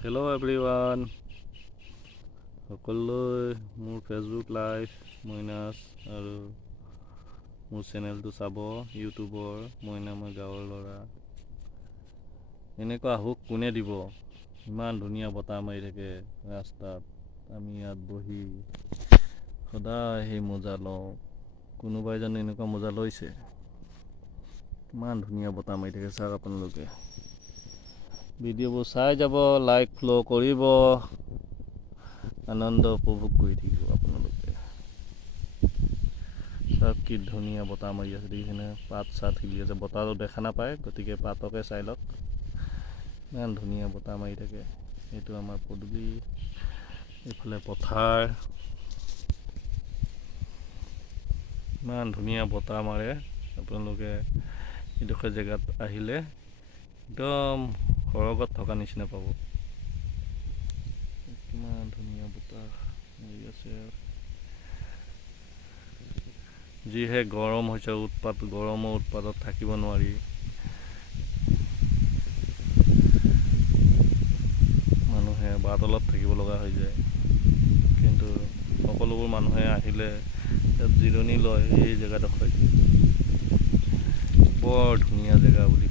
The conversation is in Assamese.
Hello everyone. সকলোলৈ মোৰ ফেচবুক লাইভ মইনাছ আৰু মোৰ চেনেলটো চাব ইউটিউবৰ মইনা মই গাঁৱৰ ল'ৰা। এনেকুৱা হুক কোনে দিব? ইমান ধুনীয়া বতাহ মাৰি থাকে ৰাস্তাত, আমি ইয়াত বহি সদায় সেই মোজা লওঁ। কোনোবাই জানো এনেকুৱা মোজা লৈছে? ইমান ধুনীয়া বতাহ মাৰি থাকে চাওক আপোনালোকে। ভিডিঅ'বোৰ চাই যাব, লাইক ফ'ল' কৰিব, আনন্দ উপভোগ কৰি থাকিব আপোনালোকে। চাওক কি ধুনীয়া বতাহ মাৰি আছে দেখিছেনে? পাত চাত হিলি আছে, বতাহটো দেখা নাপায় গতিকে পাতকে চাই লওক। ইমান ধুনীয়া বতাহ মাৰি থাকে। এইটো আমাৰ পদূলি, এইফালে পথাৰ। ইমান ধুনীয়া বতাহ মাৰে, আপোনালোকে এইডোখৰ জেগাত আহিলে একদম সৰগত থকা নিচিনা পাব। কিমান ধুনীয়া বতাহ মাৰি আছে। যিহে গৰম হৈছে, গৰমৰ উৎপাতত থাকিব নোৱাৰি। মানুহে বাদলত থাকিব লগা হৈ যায়, কিন্তু সকলোবোৰ মানুহে আহিলে ইয়াত জিৰণি লয়। এই জেগাডোখৰ বৰ ধুনীয়া জেগা বুলি